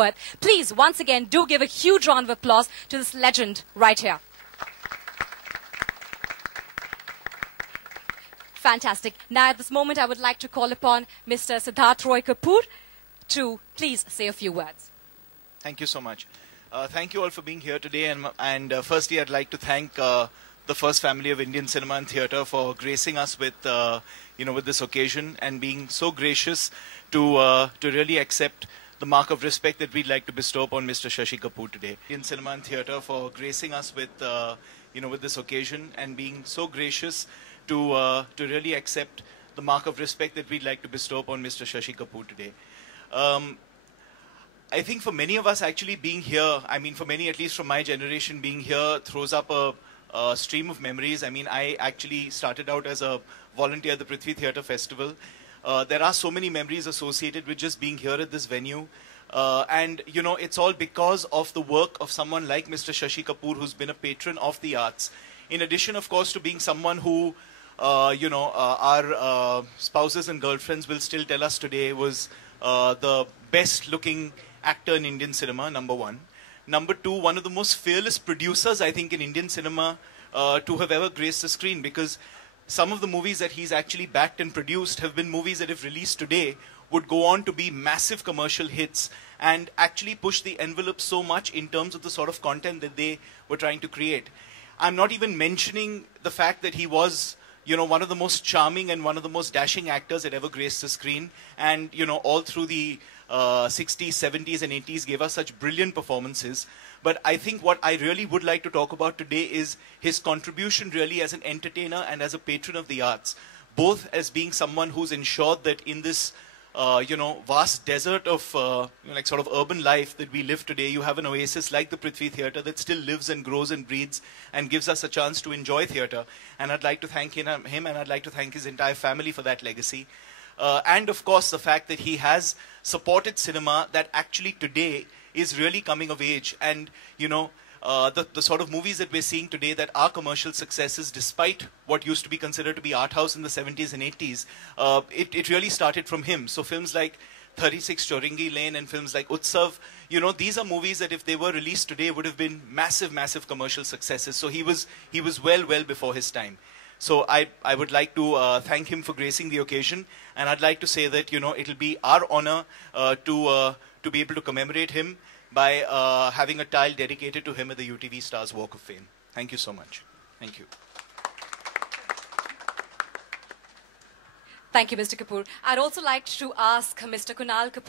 worth. Please, once again, do give a huge round of applause to this legend right here. Fantastic. Now, at this moment, I would like to call upon Mr. Siddharth Roy Kapoor to please say a few words. Thank you so much. Thank you all for being here today. And firstly, I'd like to thank the first family of Indian cinema and theatre for gracing us with, with this occasion and being so gracious to really accept the mark of respect that we'd like to bestow upon Mr. Shashi Kapoor today. Indian cinema and theatre for gracing us with, with this occasion and being so gracious to really accept the mark of respect that we'd like to bestow upon Mr. Shashi Kapoor today. I think for many of us actually being here, I mean for many at least from my generation being here throws up a stream of memories. I mean I actually started out as a volunteer at the Prithvi Theatre Festival. There are so many memories associated with just being here at this venue. And it's all because of the work of someone like Mr. Shashi Kapoor, who's been a patron of the arts. In addition, of course, to being someone who our spouses and girlfriends will still tell us today was the best looking actor in Indian cinema, number one. Number two, one of the most fearless producers, I think, in Indian cinema to have ever graced the screen, because some of the movies that he's actually backed and produced have been movies that if released today would go on to be massive commercial hits and actually push the envelope so much in terms of the sort of content that they were trying to create. I'm not even mentioning the fact that he was one of the most charming and one of the most dashing actors that ever graced the screen. And, all through the 60s, 70s and 80s gave us such brilliant performances. But I think what I really would like to talk about today is his contribution really as an entertainer and as a patron of the arts. Both as being someone who's ensured that in this vast desert of like sort of urban life that we live today, you have an oasis like the Prithvi Theatre that still lives and grows and breathes and gives us a chance to enjoy theatre. And I'd like to thank him and I'd like to thank his entire family for that legacy. And of course the fact that he has supported cinema that actually today is really coming of age. And the sort of movies that we're seeing today that are commercial successes, despite what used to be considered to be art house in the 70s and 80s, it really started from him. So films like 36 Choringi Lane and films like Utsav, these are movies that if they were released today would have been massive, massive commercial successes. So he was well before his time. So I would like to thank him for gracing the occasion, and I'd like to say that it'll be our honor to be able to commemorate him by having a tile dedicated to him at the UTV Stars Walk of Fame. Thank you so much. Thank you. Thank you, Mr. Kapoor. I'd also like to ask Mr. Kunal Kapoor